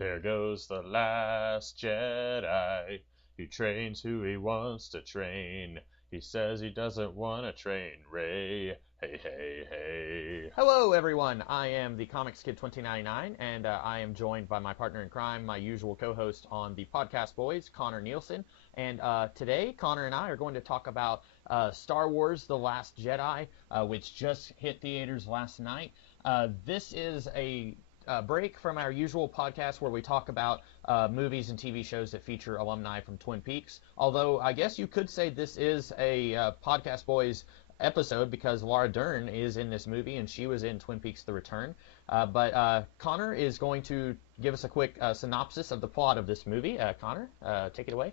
Here goes the last Jedi. He trains who he wants to train. He says he doesn't want to train Rey. Hey, hey, hey. Hello, everyone. I am the Comics Kid 2099, and I am joined by my partner in crime, my usual co-host on the Podcast Boys, Connor Nielsen. And today, Connor and I are going to talk about Star Wars: The Last Jedi, which just hit theaters last night. This is a break from our usual podcast where we talk about movies and TV shows that feature alumni from Twin Peaks. Although I guess you could say this is a Podcast Boys episode because Laura Dern is in this movie and she was in Twin Peaks: The Return. But Connor is going to give us a quick synopsis of the plot of this movie. Connor, take it away.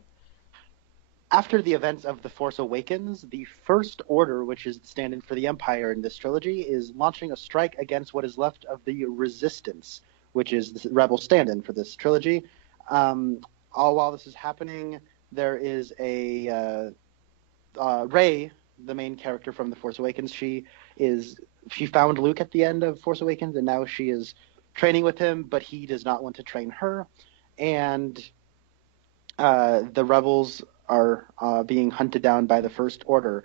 After the events of The Force Awakens, the First Order, which is the stand-in for the Empire in this trilogy, is launching a strike against what is left of the Resistance, which is the rebel stand-in for this trilogy. All while this is happening, there is a Rey, the main character from The Force Awakens. She found Luke at the end of Force Awakens, and now she is training with him, but he does not want to train her. And the rebels are being hunted down by the First Order,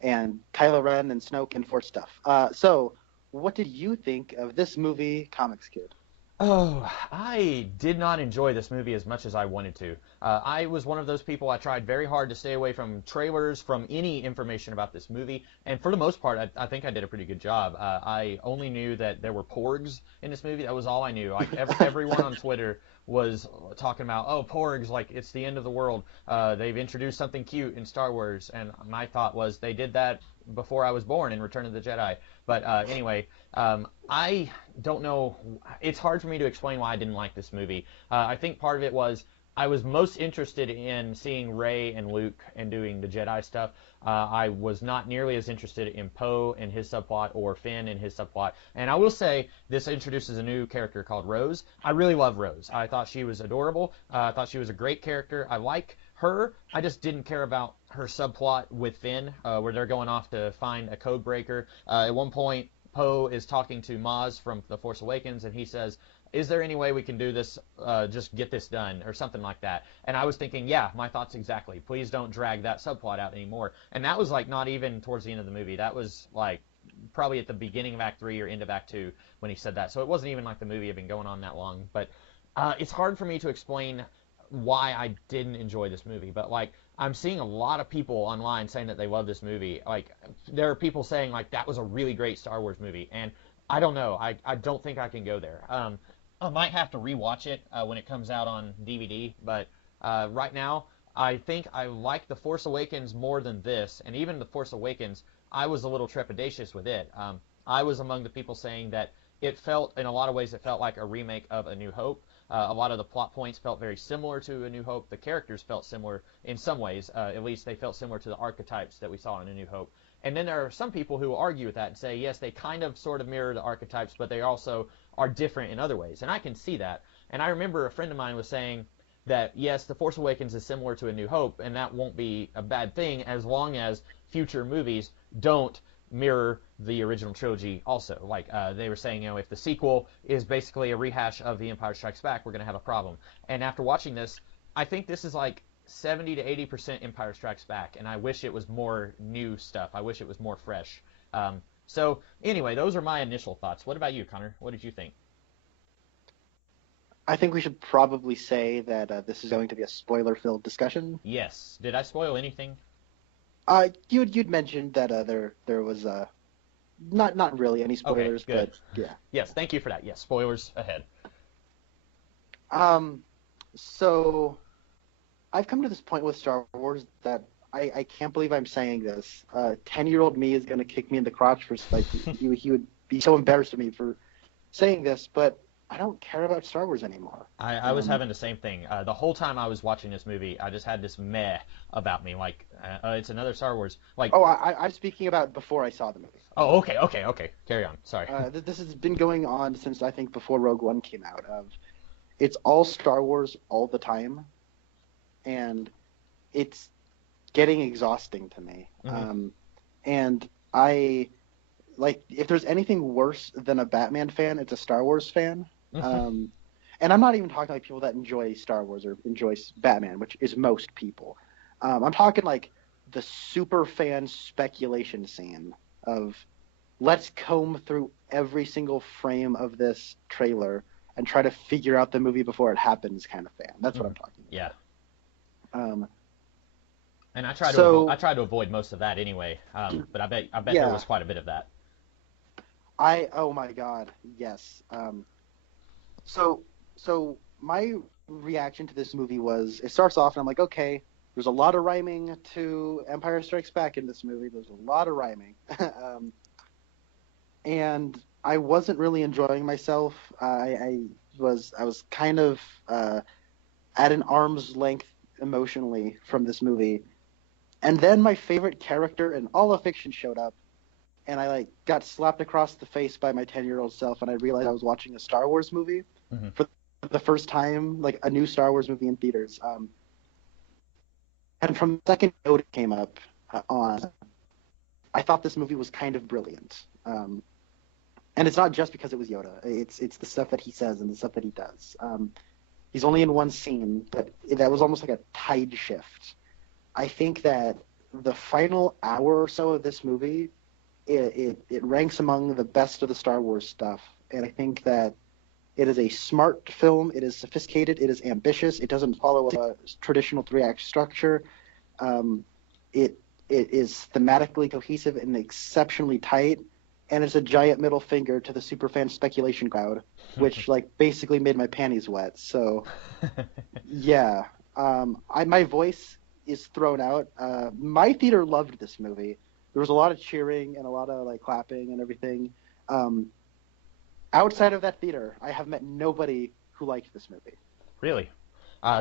and Kylo Ren and Snoke and Force stuff. So, what did you think of this movie, Comics Kid? Oh, I did not enjoy this movie as much as I wanted to. I was one of those people. I tried very hard to stay away from trailers, from any information about this movie, and for the most part, I think I did a pretty good job. I only knew that there were porgs in this movie. That was all I knew. Like everyone on Twitter was talking about, oh, porgs, like it's the end of the world. They've introduced something cute in Star Wars, and my thought was they did that before I was born in Return of the Jedi. But anyway, I don't know. It's hard for me to explain why I didn't like this movie. I think part of it was I was most interested in seeing Rey and Luke and doing the Jedi stuff. I was not nearly as interested in Poe and his subplot or Finn and his subplot. And I will say this introduces a new character called Rose. I really love Rose. I thought she was adorable. I thought she was a great character. I like her. I just didn't care about her subplot with Finn, where they're going off to find a code breaker. At one point, Poe is talking to Maz from The Force Awakens, and he says, is there any way we can do this, just get this done, or something like that? And I was thinking, yeah, my thoughts exactly. Please don't drag that subplot out anymore. And that was like not even towards the end of the movie. That was like probably at the beginning of Act 3 or end of Act 2 when he said that. So it wasn't even like the movie had been going on that long. But it's hard for me to explain why I didn't enjoy this movie. But like I'm seeing a lot of people online saying that they love this movie. Like there are people saying like that was a really great Star Wars movie. And I don't know. I don't think I can go there. I might have to rewatch it when it comes out on DVD, but right now I think I like The Force Awakens more than this, and even The Force Awakens, I was a little trepidatious with it. I was among the people saying that it felt, in a lot of ways, it felt like a remake of A New Hope. A lot of the plot points felt very similar to A New Hope. The characters felt similar in some ways. At least they felt similar to the archetypes that we saw in A New Hope. And then there are some people who argue with that and say, yes, they kind of sort of mirror the archetypes, but they also are different in other ways. And I can see that. And I remember a friend of mine was saying that, yes, The Force Awakens is similar to A New Hope, and that won't be a bad thing as long as future movies don't mirror the original trilogy also. Like they were saying, if the sequel is basically a rehash of The Empire Strikes Back, we're going to have a problem. And after watching this, I think this is like 70 to 80% Empire Strikes Back, and I wish it was more new stuff. I wish it was more fresh. So anyway, those are my initial thoughts. What about you, Connor? What did you think? I think we should probably say that this is going to be a spoiler-filled discussion. Yes. Did I spoil anything? You'd mentioned that there was not really any spoilers, okay, good. But yeah. Yes, thank you for that. Yes, spoilers ahead. So I've come to this point with Star Wars that I can't believe I'm saying this. 10-year-old me is going to kick me in the crotch for like he would be so embarrassed of me for saying this, but I don't care about Star Wars anymore. I was having the same thing. The whole time I was watching this movie, I just had this meh about me, like it's another Star Wars. Like I'm speaking about before I saw the movie. Oh, okay. Carry on. Sorry. This has been going on since I think before Rogue One came out. It's all Star Wars all the time, and it's getting exhausting to me. Mm-hmm. And I like if there's anything worse than a Batman fan, it's a Star Wars fan. Mm-hmm. and I'm not even talking like people that enjoy Star Wars or enjoy Batman, which is most people. I'm talking like the super fan speculation scene of let's comb through every single frame of this trailer and try to figure out the movie before it happens kind of fan. That's what I'm talking Yeah. about. And I try to avoid most of that anyway. But I bet Yeah. there was quite a bit of that. Oh my God, yes. So my reaction to this movie was it starts off and I'm like, okay, there's a lot of rhyming to Empire Strikes Back in this movie. There's a lot of rhyming. And I wasn't really enjoying myself. I was kind of at an arm's length emotionally from this movie. And then my favorite character in all of fiction showed up, and I like got slapped across the face by my 10-year-old self, and I realized I was watching a Star Wars movie for the first time, like a new Star Wars movie in theaters. And from the second Yoda came up on, I thought this movie was kind of brilliant. And it's not just because it was Yoda. It's the stuff that he says and the stuff that he does. He's only in one scene, but that was almost like a tide shift. I think that the final hour or so of this movie, it ranks among the best of the Star Wars stuff. And I think that it is a smart film. It is sophisticated. It is ambitious. It doesn't follow a traditional 3-act structure. It is thematically cohesive and exceptionally tight. And it's a giant middle finger to the superfan speculation crowd, which like basically made my panties wet. So, yeah, my voice is thrown out. My theater loved this movie. There was a lot of cheering and a lot of like clapping and everything. Outside of that theater, I have met nobody who liked this movie. Really?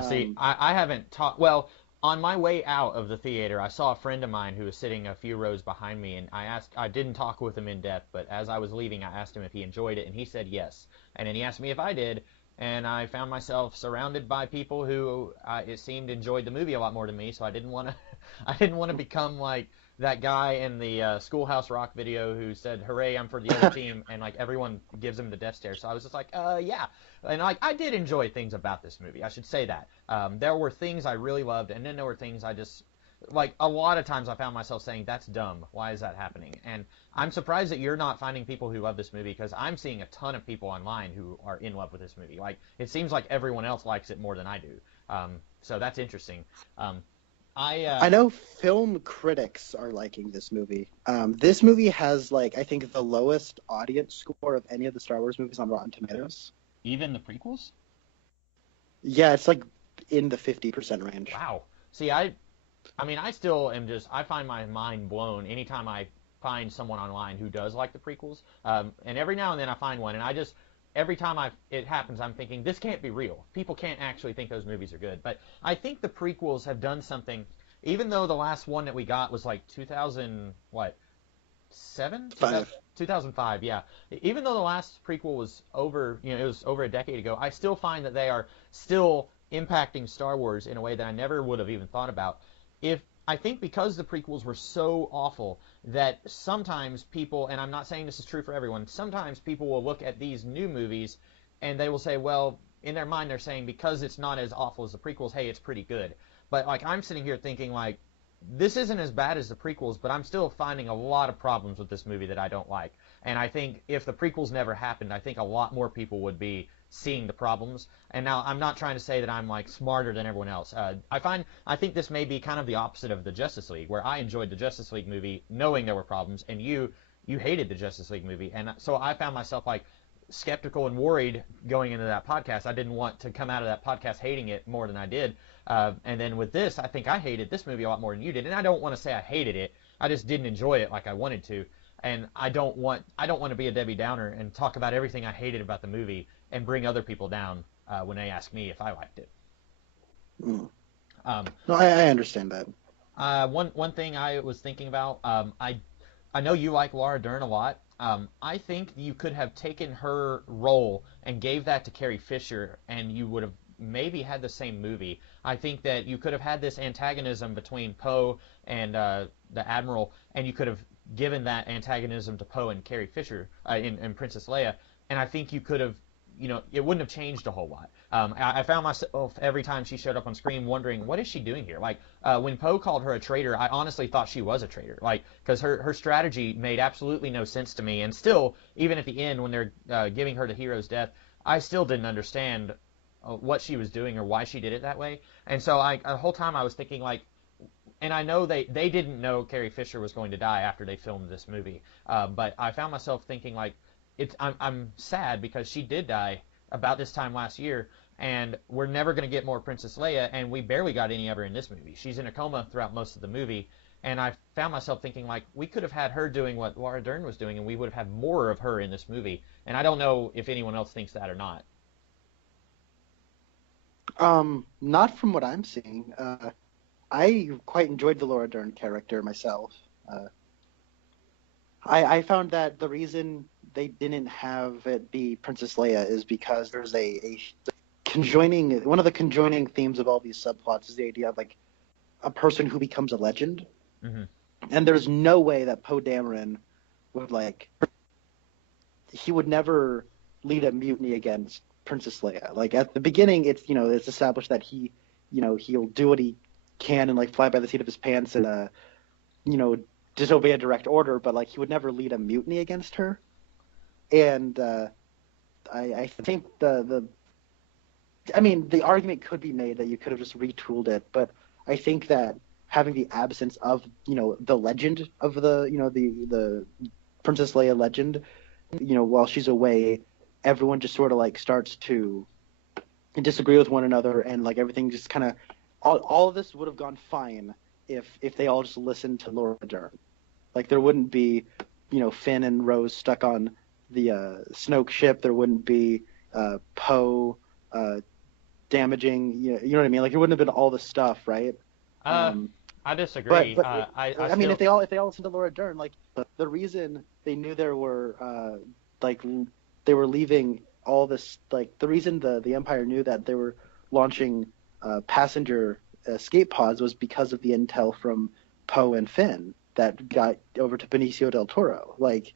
See, I haven't talked. Well, on my way out of the theater, I saw a friend of mine who was sitting a few rows behind me, and I didn't talk with him in depth, but as I was leaving, I asked him if he enjoyed it, and he said yes. And then he asked me if I did, and I found myself surrounded by people who it seemed enjoyed the movie a lot more than me, so I didn't want to become like that guy in the Schoolhouse Rock video who said, "Hooray, I'm for the other team," and like everyone gives him the death stare. So I was just like, yeah. And like I did enjoy things about this movie. I should say that. There were things I really loved, and then there were things I just like. A lot of times I found myself saying, "That's dumb. Why is that happening?" And I'm surprised that you're not finding people who love this movie, because I'm seeing a ton of people online who are in love with this movie. Like it seems like everyone else likes it more than I do. So that's interesting. I know film critics are liking this movie. This movie has, like, I think the lowest audience score of any of the Star Wars movies on Rotten Tomatoes. Even the prequels? Yeah, it's like in the 50% range. Wow. See, I mean, I still am I find my mind blown anytime I find someone online who does like the prequels. And every now and then I find one, and every time it happens, I'm thinking, this can't be real. People can't actually think those movies are good. But I think the prequels have done something, even though the last one that we got was like 2005, yeah. Even though the last prequel was over, it was over a decade ago, I still find that they are still impacting Star Wars in a way that I never would have even thought about. I think because the prequels were so awful that sometimes people, and I'm not saying this is true for everyone, sometimes people will look at these new movies and they will say, well, in their mind they're saying because it's not as awful as the prequels, hey, it's pretty good. But like I'm sitting here thinking like, this isn't as bad as the prequels, but I'm still finding a lot of problems with this movie that I don't like. And I think if the prequels never happened, I think a lot more people would be seeing the problems. And now I'm not trying to say that I'm like smarter than everyone else. I think this may be kind of the opposite of the Justice League, where I enjoyed the Justice League movie knowing there were problems, and you hated the Justice League movie. And so I found myself like skeptical and worried going into that podcast. I didn't want to come out of that podcast hating it more than I did. And then with this, I think I hated this movie a lot more than you did. And I don't want to say I hated it. I just didn't enjoy it like I wanted to. And I don't want to be a Debbie Downer and talk about everything I hated about the movie and bring other people down when they ask me if I liked it. No, I understand that. One thing I was thinking about, I know you like Laura Dern a lot. I think you could have taken her role and gave that to Carrie Fisher, and you would have maybe had the same movie. I think that you could have had this antagonism between Poe and the Admiral, and you could have given that antagonism to Poe and Carrie Fisher in Princess Leia, and I think you could have it wouldn't have changed a whole lot. I found myself every time she showed up on screen wondering, what is she doing here? Like, when Poe called her a traitor, I honestly thought she was a traitor. Like, because her strategy made absolutely no sense to me. And still, even at the end, when they're giving her the hero's death, I still didn't understand what she was doing or why she did it that way. And so the whole time I was thinking, like, and I know they didn't know Carrie Fisher was going to die after they filmed this movie, but I found myself thinking, like, I'm sad because she did die about this time last year, and we're never going to get more Princess Leia, and we barely got any of her in this movie. She's in a coma throughout most of the movie, and I found myself thinking, like, we could have had her doing what Laura Dern was doing, and we would have had more of her in this movie. And I don't know if anyone else thinks that or not. Not from what I'm seeing. I quite enjoyed the Laura Dern character myself. I found that the reason they didn't have it be Princess Leia is because there's a conjoining, one of the conjoining themes of all these subplots is the idea of, like, a person who becomes a legend. Mm-hmm. And there's no way that Poe Dameron would, like, he would never lead a mutiny against Princess Leia. Like, at the beginning, it's established that he'll do what he can and, like, fly by the seat of his pants and disobey a direct order, but, like, he would never lead a mutiny against her. And I think the argument could be made that you could have just retooled it, but I think that having the absence of the legend of the Princess Leia legend, while she's away, everyone just sort of, like, starts to disagree with one another, and, like, everything just kind of all of this would have gone fine if they all just listened to Laura Dern. Like, there wouldn't be Finn and Rose stuck on the Snoke ship. There wouldn't be Poe damaging. You know what I mean? Like, there wouldn't have been all this stuff, right? I disagree. But I mean, still... if they all listened to Laura Dern, like, the reason they knew there were they were leaving all this, like, the reason the Empire knew that they were launching passenger escape pods was because of the intel from Poe and Finn that got over to Benicio del Toro. Like,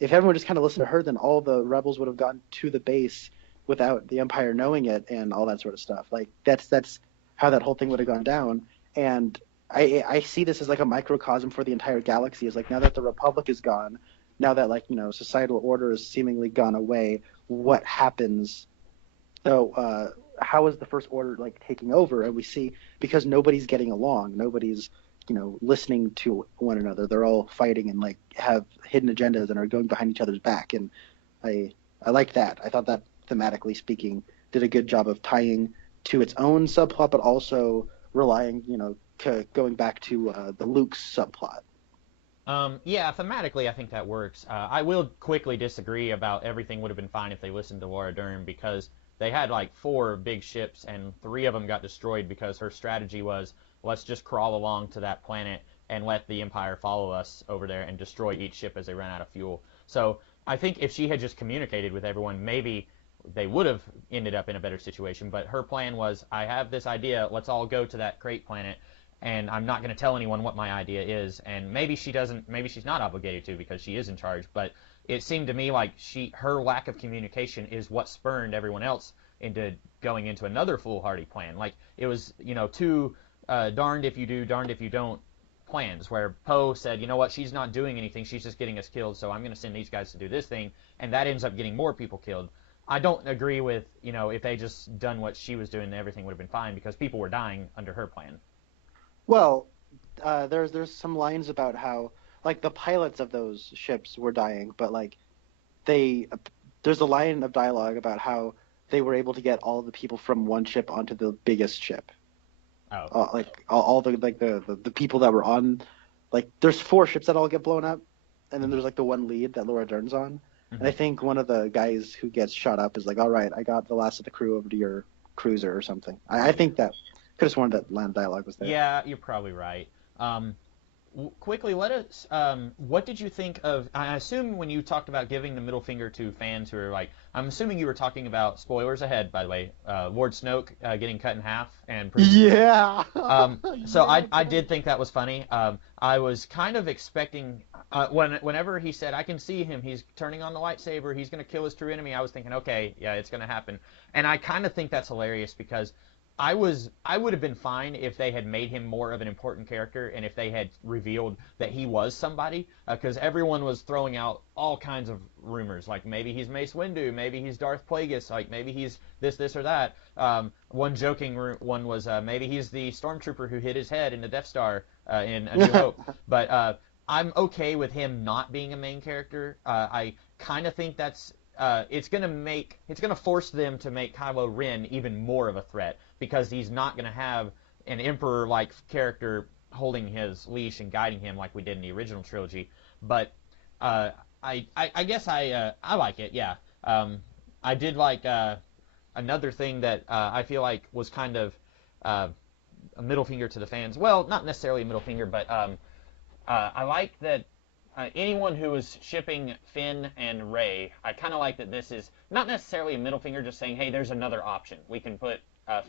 if everyone just kind of listened to her, then all the rebels would have gone to the base without the Empire knowing it and all that sort of stuff. Like, that's how that whole thing would have gone down. And I see this as, like, a microcosm for the entire galaxy. Is, like, now that the Republic is gone, now that, like, societal order has seemingly gone away, what happens? So how is the First Order, like, taking over? And we see, because nobody's getting along, nobody's listening to one another. They're all fighting and, like, have hidden agendas and are going behind each other's back. And I like that. I thought that, thematically speaking, did a good job of tying to its own subplot, but also relying, going back to the Luke's subplot. Yeah, thematically, I think that works. I will quickly disagree about everything would have been fine if they listened to Laura Dern, because they had, like, 4 big ships, and 3 of them got destroyed because her strategy was, let's just crawl along to that planet and let the Empire follow us over there and destroy each ship as they ran out of fuel. So I think if she had just communicated with everyone, maybe they would have ended up in a better situation. But her plan was, I have this idea, let's all go to that crate planet, and I'm not going to tell anyone what my idea is. And maybe she's not obligated to because she is in charge, but it seemed to me like her lack of communication is what spurned everyone else into going into another foolhardy plan. Like, it was, two darned if you do, darned if you don't plans, where Poe said, you know what, she's not doing anything, she's just getting us killed, so I'm going to send these guys to do this thing, and that ends up getting more people killed. I don't agree with, if they just done what she was doing, everything would have been fine, because people were dying under her plan. Well, there's some lines about how, like, the pilots of those ships were dying, but, like, there's a line of dialogue about how they were able to get all the people from one ship onto the biggest ship. Oh. Like, all the people that were on, like, there's 4 ships that all get blown up, and then there's, like, the one lead that Laura Dern's on. Mm-hmm. And I think one of the guys who gets shot up is like, all right, I got the last of the crew over to your cruiser or something. I think that, could have sworn that line of dialogue was there. Yeah, you're probably right. quickly, let us. What did you think of? I assume when you talked about giving the middle finger to fans who are like, I'm assuming you were talking about spoilers ahead, by the way. Lord Snoke getting cut in half and. Yeah. So Yeah, I did think that was funny. I was kind of expecting whenever he said, I can see him, he's turning on the lightsaber, he's going to kill his true enemy. I was thinking, okay, yeah, it's going to happen, and I kind of think that's hilarious because I would have been fine if they had made him more of an important character and if they had revealed that he was somebody, because everyone was throwing out all kinds of rumors, like maybe he's Mace Windu, maybe he's Darth Plagueis, like maybe he's this or that. One joking one was maybe he's the stormtrooper who hit his head in the Death Star in A New Hope. But I'm okay with him not being a main character. I kind of think that's it's gonna force them to make Kylo Ren even more of a threat because he's not gonna have an Emperor-like character holding his leash and guiding him like we did in the original trilogy. But I guess I like it. Yeah. I did like another thing that I feel like was kind of a middle finger to the fans. Well, not necessarily a middle finger, but I like that anyone who is shipping Finn and Rey, I kind of like that this is not necessarily a middle finger, just saying, hey, there's another option. We can put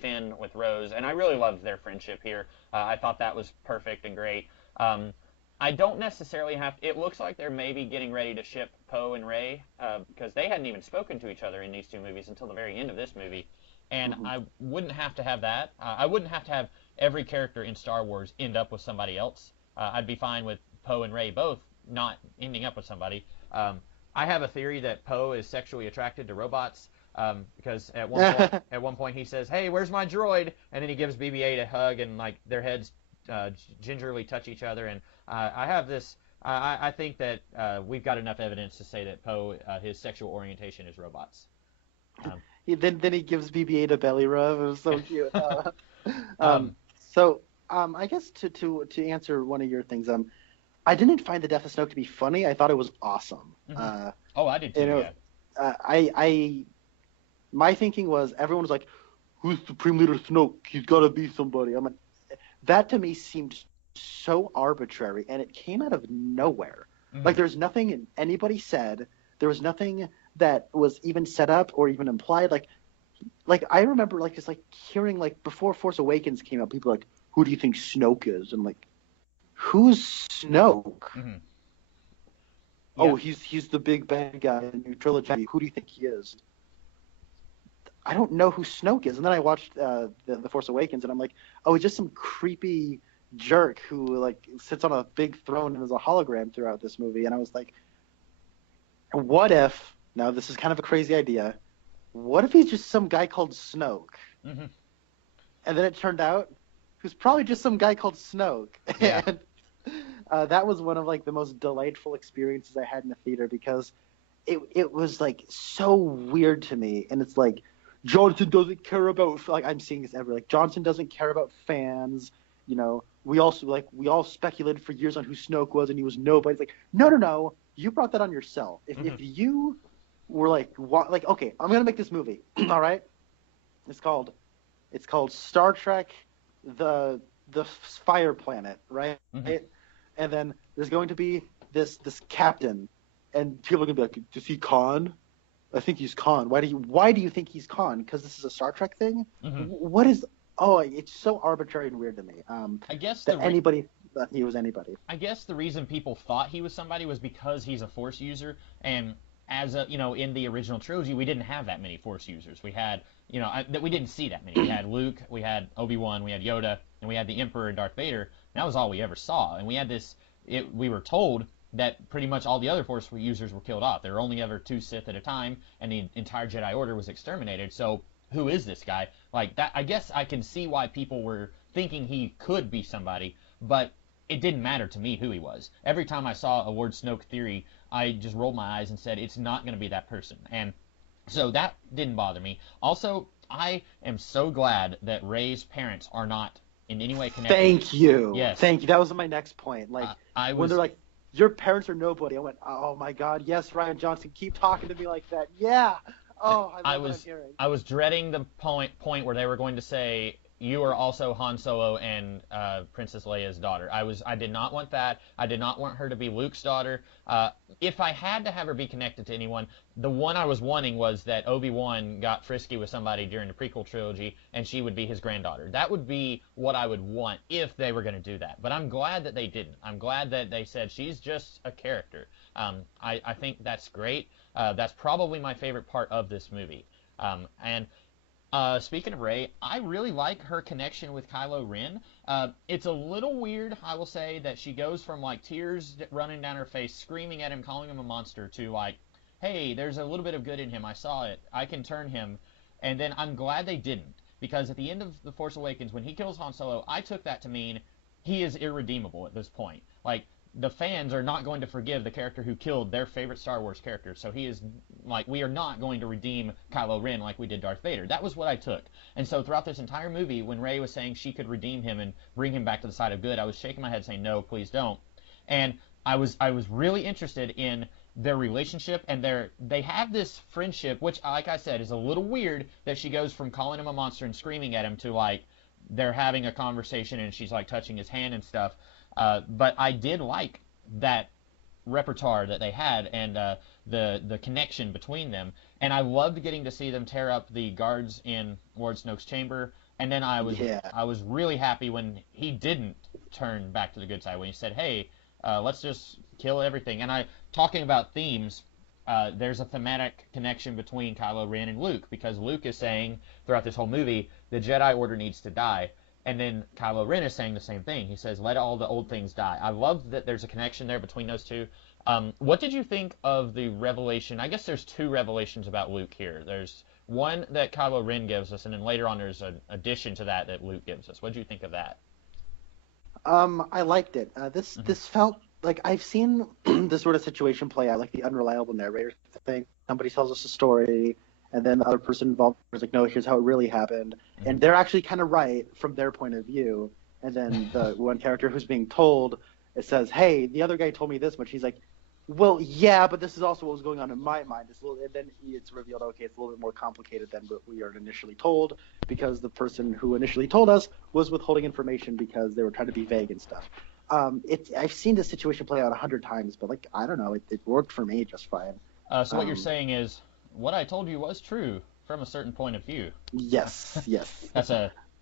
Finn with Rose, and I really loved their friendship here. I thought that was perfect and great. I don't necessarily have. It looks like they're maybe getting ready to ship Poe and Rey because they hadn't even spoken to each other in these two movies until the very end of this movie, and I wouldn't have to have that. I wouldn't have to have every character in Star Wars end up with somebody else. I'd be fine with Poe and Rey both not ending up with somebody. I have a theory that Poe is sexually attracted to robots because at one point he says, "Hey, where's my droid?" And then he gives BB-8 a hug and like their heads gingerly touch each other. And I have this. I think that we've got enough evidence to say that Poe, his sexual orientation is robots. Then he gives BB-8 a belly rub. It was so cute. I guess to answer one of your things, I didn't find the death of Snoke to be funny. I thought it was awesome. Oh, I did too. Yeah. My thinking was everyone was like, "Who's Supreme Leader Snoke? He's got to be somebody." I'm like, that to me seemed so arbitrary, and it came out of nowhere. Like there's nothing anybody said. There was nothing that was even set up or even implied. Like I remember just hearing before Force Awakens came out, people were like, "Who do you think Snoke is?" And like, who's Snoke? Yeah. Oh, he's the big bad guy in the new trilogy. Who do you think he is? I don't know who Snoke is. And then I watched the Force Awakens, and I'm like, oh, he's just some creepy jerk who sits on a big throne and is a hologram throughout this movie. And I was like, what if? Now this is kind of a crazy idea. What if he's just some guy called Snoke? And then it turned out he was probably just some guy called Snoke. Yeah. And that was one of the most delightful experiences I had in the theater because it was so weird to me. And it's like Johnson doesn't care about I'm seeing this everywhere. Johnson doesn't care about fans. You know, we all speculated for years on who Snoke was, and he was nobody. It's like, no, you brought that on yourself. If you were okay, I'm gonna make this movie. All right, it's called Star Trek, the Fire Planet, right? And then there's going to be this captain, and people are gonna be like, "Is he Khan?" I think he's Khan. Why do you think he's Khan? Because this is a Star Trek thing. What is? Oh, it's so arbitrary and weird to me. I guess that he was anybody. I guess the reason people thought he was somebody was because he's a Force user, and as in the original trilogy, we didn't have that many Force users. We had, we didn't see that many. We had Luke, we had Obi-Wan, we had Yoda, and we had the Emperor and Darth Vader. And that was all we ever saw. And we had this. We were told that pretty much all the other Force users were killed off. There were only ever 2 Sith at a time, and the entire Jedi Order was exterminated. So who is this guy? Like that, I guess I can see why people were thinking he could be somebody, but it didn't matter to me who he was. Every time I saw a Lord Snoke theory, I just rolled my eyes and said, it's not going to be that person. And so that didn't bother me. Also, I am so glad that Rey's parents are not in any way connected. Thank you. Yes. Thank you. That was my next point. When they're like, your parents are nobody, I went, oh my God, yes, Rian Johnson, keep talking to me like that. Yeah. Oh, I love what I'm hearing. I was dreading the point where they were going to say, you are also Han Solo and Princess Leia's daughter. I did not want that. I did not want her to be Luke's daughter. If I had to have her be connected to anyone, the one I was wanting was that Obi-Wan got frisky with somebody during the prequel trilogy, and she would be his granddaughter. That would be what I would want if they were going to do that. But I'm glad that they didn't. I'm glad that they said she's just a character. I think that's great. That's probably my favorite part of this movie. And speaking of Rey, I really like her connection with Kylo Ren. It's a little weird, I will say, that she goes from like tears running down her face, screaming at him, calling him a monster, to like, hey, there's a little bit of good in him. I saw it. I can turn him. And then I'm glad they didn't, because at the end of The Force Awakens, when he kills Han Solo, I took that to mean he is irredeemable at this point. Like, the fans are not going to forgive the character who killed their favorite Star Wars character. So he is, like, we are not going to redeem Kylo Ren like we did Darth Vader. That was what I took. And so throughout this entire movie, when Rey was saying she could redeem him and bring him back to the side of good, I was shaking my head saying, no, please don't. And I was really interested in their relationship, and they have this friendship, which, like I said, is a little weird, that she goes from calling him a monster and screaming at him to, like, they're having a conversation and she's, like, touching his hand and stuff. But I did like that repertoire that they had, and the connection between them. And I loved getting to see them tear up the guards in Lord Snoke's chamber. And then I was really happy when he didn't turn back to the good side, when he said, hey, let's just kill everything. And talking about themes, there's a thematic connection between Kylo Ren and Luke, because Luke is saying throughout this whole movie, the Jedi Order needs to die. And then Kylo Ren is saying the same thing. He says, let all the old things die. I love that there's a connection there between those two. What did you think of the revelation? I guess there's two revelations about Luke here. There's one that Kylo Ren gives us, and then later on there's an addition to that Luke gives us. What did you think of that? I liked it. This felt like I've seen this sort of situation play out, like the unreliable narrator thing. Somebody tells us a story, and then the other person involved is like, no, here's how it really happened. And they're actually kind of right from their point of view. And then the one character who's being told, it says, hey, the other guy told me this much. He's like, well, yeah, but this is also what was going on in my mind. And then it's revealed, okay, it's a little bit more complicated than what we are initially told, because the person who initially told us was withholding information because they were trying to be vague and stuff. I've seen this situation play out 100 times, but, like, I don't know, it worked for me just fine. So what you're saying is, what I told you was true from a certain point of view. Yes. That's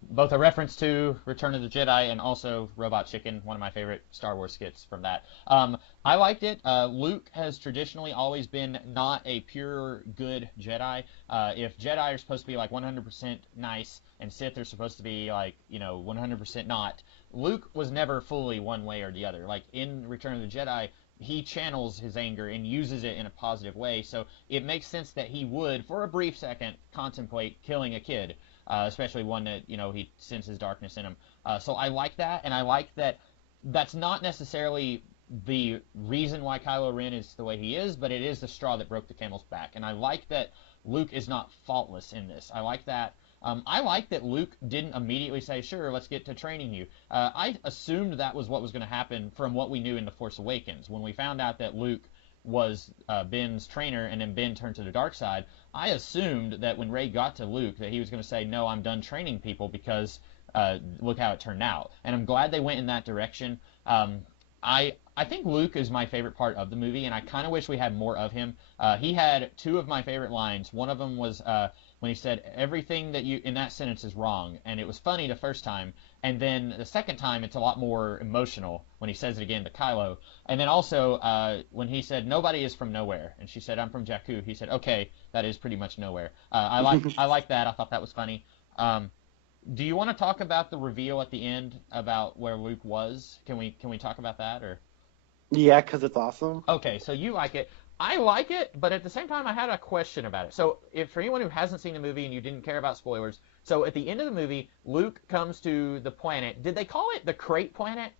both a reference to Return of the Jedi and also Robot Chicken, one of my favorite Star Wars skits from that. I liked it. Luke has traditionally always been not a pure good Jedi. If Jedi are supposed to be like 100% nice and Sith are supposed to be like, 100% not, Luke was never fully one way or the other. Like in Return of the Jedi, he channels his anger and uses it in a positive way, so it makes sense that he would, for a brief second, contemplate killing a kid. Especially one that, he senses darkness in him. So I like that, and I like that that's not necessarily the reason why Kylo Ren is the way he is, but it is the straw that broke the camel's back. And I like that Luke is not faultless in this. I like that. I like that Luke didn't immediately say, sure, let's get to training you. I assumed that was what was going to happen from what we knew in The Force Awakens. When we found out that Luke was Ben's trainer and then Ben turned to the dark side, I assumed that when Rey got to Luke that he was going to say, no, I'm done training people because look how it turned out. And I'm glad they went in that direction. I think Luke is my favorite part of the movie, and I kind of wish we had more of him. He had two of my favorite lines. One of them was when he said, everything that you in that sentence is wrong, and it was funny the first time, and then the second time it's a lot more emotional when he says it again to Kylo. And then also when he said, nobody is from nowhere, and she said, I'm from Jakku, he said, okay, that is pretty much nowhere. I like that. I thought that was funny. Do you want to talk about the reveal at the end about where Luke was? Can we talk about that, or? Yeah, because it's awesome. Okay, so you like it. I like it, but at the same time, I had a question about it. So, if for anyone who hasn't seen the movie and you didn't care about spoilers, so at the end of the movie, Luke comes to the planet. Did they call it the Crate Planet?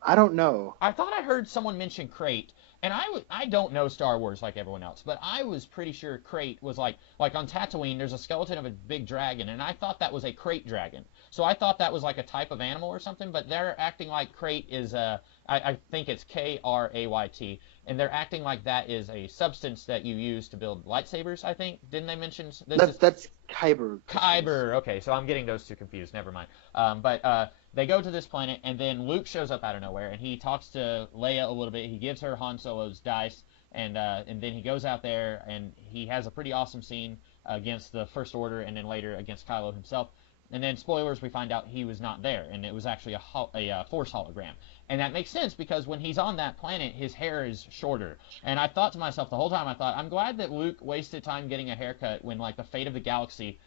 I don't know. I thought I heard someone mention Crate, and I don't know Star Wars like everyone else, but I was pretty sure Crate was like on Tatooine, there's a skeleton of a big dragon, and I thought that was a Crate dragon. So I thought that was like a type of animal or something, but they're acting like Crate is a I think it's Krayt, and they're acting like that is a substance that you use to build lightsabers. I think didn't they mention this? That's Kyber. Kyber. Okay, so I'm getting those two confused. Never mind. But they go to this planet, and then Luke shows up out of nowhere, and he talks to Leia a little bit. He gives her Han Solo's dice, and then he goes out there, and he has a pretty awesome scene against the First Order, and then later against Kylo himself. And then, spoilers, we find out he was not there, and it was actually a Force hologram. And that makes sense because when he's on that planet, his hair is shorter. And I thought to myself the whole time, I'm glad that Luke wasted time getting a haircut when, like, the fate of the galaxy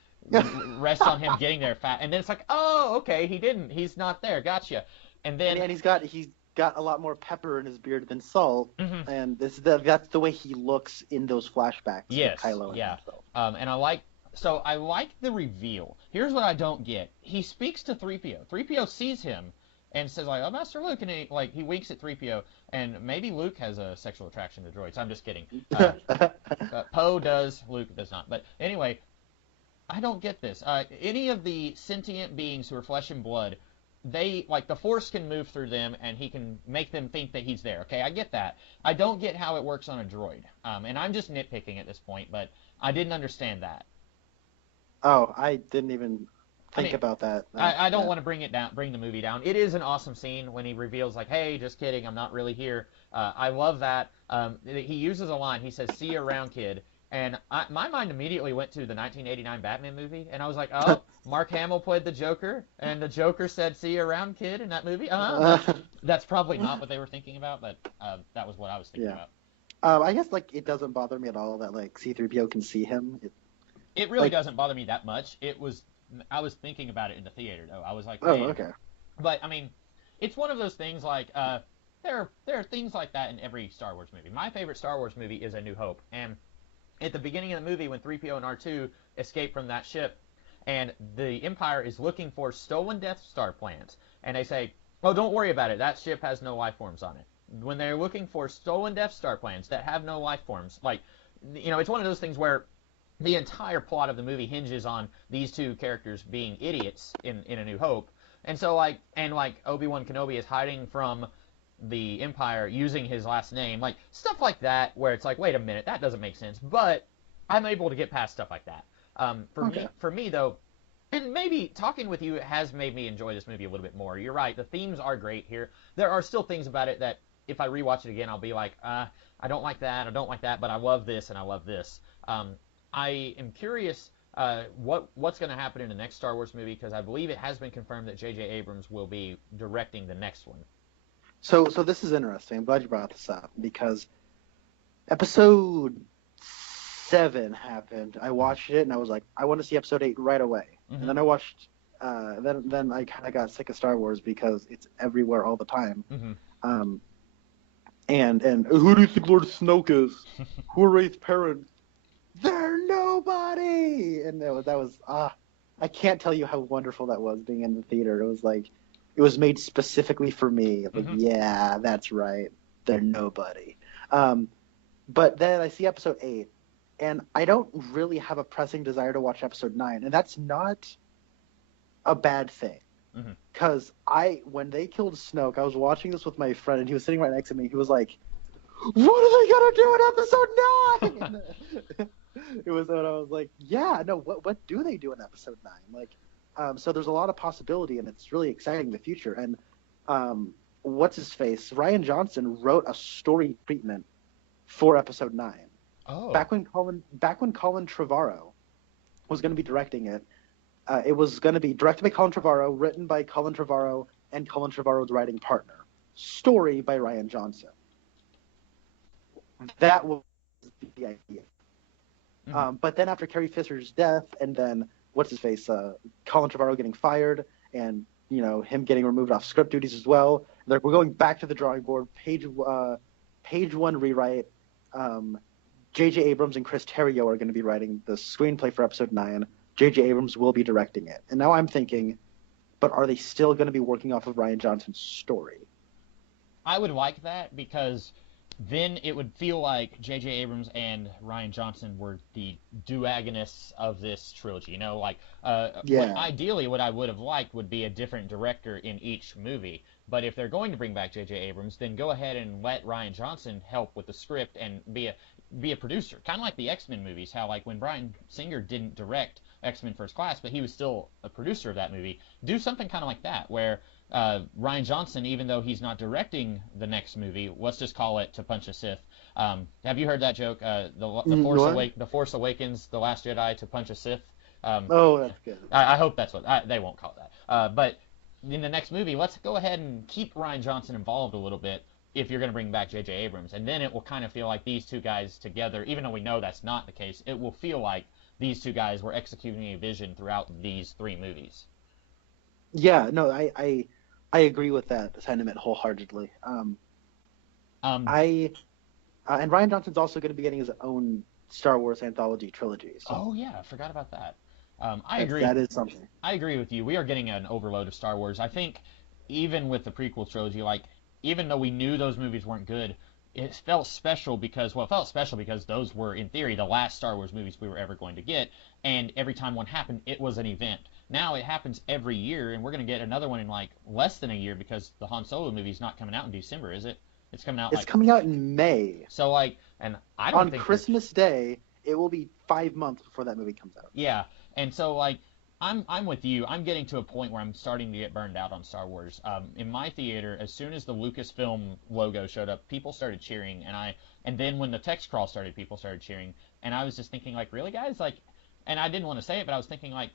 rests on him getting there fat. And then it's like, oh, okay, he didn't. He's not there. Gotcha. And then... And he's got a lot more pepper in his beard than salt, and that's the way he looks in those flashbacks. Yes, with Kylo yeah. himself. And I like the reveal. Here's what I don't get. He speaks to 3PO. 3PO sees him and says, like, oh, Master Luke, and he winks at 3PO, and maybe Luke has a sexual attraction to droids. I'm just kidding. Poe does, Luke does not. But anyway, I don't get this. Any of the sentient beings who are flesh and blood, the Force can move through them, and he can make them think that he's there. Okay, I get that. I don't get how it works on a droid. And I'm just nitpicking at this point, but I didn't understand that. Oh, I didn't even think about that. I don't want to bring the movie down. It is an awesome scene when he reveals, like, hey, just kidding, I'm not really here. I love that. He uses a line. He says, see you around, kid. And my mind immediately went to the 1989 Batman movie, and I was like, oh, Mark Hamill played the Joker, and the Joker said, see you around, kid, in that movie? That's probably not what they were thinking about, but that was what I was thinking about. I guess, it doesn't bother me at all that, C-3PO can see him. It really doesn't bother me that much. I was thinking about it in the theater, though. I was like, oh, okay. But, I mean, it's one of those things there are things like that in every Star Wars movie. My favorite Star Wars movie is A New Hope, and at the beginning of the movie when 3PO and R2 escape from that ship, and the Empire is looking for stolen Death Star plans, and they say, oh, don't worry about it, that ship has no life forms on it. When they're looking for stolen Death Star plans that have no life forms, it's one of those things where the entire plot of the movie hinges on these two characters being idiots in A New Hope. And so, Obi-Wan Kenobi is hiding from the Empire using his last name, stuff like that, where it's like, wait a minute, that doesn't make sense. But I'm able to get past stuff like that. For me, though, and maybe talking with you has made me enjoy this movie a little bit more. You're right, the themes are great here. There are still things about it that, if I rewatch it again, I'll be like, I don't like that, but I love this, and I love this. I am curious what's going to happen in the next Star Wars movie, because I believe it has been confirmed that J.J. Abrams will be directing the next one. So this is interesting. I'm glad you brought this up, because Episode 7 happened. I watched it, and I was like, I want to see Episode 8 right away. And then I watched, then I kind of got sick of Star Wars because it's everywhere all the time. And who do you think Lord Snoke is? Who are Rey's parents? They're nobody! And that was I can't tell you how wonderful that was being in the theater. It was it was made specifically for me. Yeah, that's right. They're nobody. But then I see Episode 8, and I don't really have a pressing desire to watch Episode 9, and that's not a bad thing. Because when they killed Snoke, I was watching this with my friend, and he was sitting right next to me. He was like, what are they going to do in Episode 9? It was when I was like, yeah, no, what do they do in Episode 9? So there's a lot of possibility, and it's really exciting in the future. And what's his face? Rian Johnson wrote a story treatment for Episode 9. Oh. Back when Colin Trevorrow was going to be directing it, it was going to be directed by Colin Trevorrow, written by Colin Trevorrow, and Colin Trevorrow's writing partner. Story by Rian Johnson. That was the idea. But then after Carrie Fisher's death, and then what's-his-face, Colin Trevorrow getting fired, and him getting removed off script duties as well, we're going back to the drawing board, page one rewrite. J.J. Abrams and Chris Terrio are going to be writing the screenplay for Episode 9. J.J. Abrams will be directing it. And now I'm thinking, but are they still going to be working off of Rian Johnson's story? I would like that, because then it would feel like J.J. Abrams and Ryan Johnson were the duagonists of this trilogy. You know, like ideally, what I would have liked would be a different director in each movie. But if they're going to bring back J.J. Abrams, then go ahead and let Ryan Johnson help with the script and be a producer, kind of like the X-Men movies. How like when Bryan Singer didn't direct X-Men First Class, but he was still a producer of that movie. Do something kind of like that, where Ryan Johnson, even though he's not directing the next movie, let's just call it To Punch a Sith. Have you heard that joke? The Force Awakens, The Last Jedi, To Punch a Sith. Oh, that's good. I hope that's what they won't call it that. But in the next movie, let's go ahead and keep Ryan Johnson involved a little bit if you're going to bring back J.J. Abrams, and then it will kind of feel like these two guys together, even though we know that's not the case, it will feel like these two guys were executing a vision throughout these 3 movies. Yeah, no, I agree with that sentiment wholeheartedly. And Ryan Johnson's also going to be getting his own Star Wars anthology trilogy. So. Oh yeah, I forgot about that. I agree. That is something. I agree with you. We are getting an overload of Star Wars. I think even with the prequel trilogy, like even though we knew those movies weren't good, it felt special because those were in theory the last Star Wars movies we were ever going to get, and every time one happened, it was an event. Now it happens every year, and we're going to get another one in like less than a year because the Han Solo movie is not coming out in December, is it? It's coming out. It's coming out in May. So like, and I don't on think Christmas Day, it will be 5 months before that movie comes out. Yeah, and so like, I'm with you. I'm getting to a point where I'm starting to get burned out on Star Wars. In my theater, as soon as the Lucasfilm logo showed up, people started cheering, and then when the text crawl started, people started cheering, and I was just thinking like, really guys, like, and I didn't want to say it, but I was thinking like,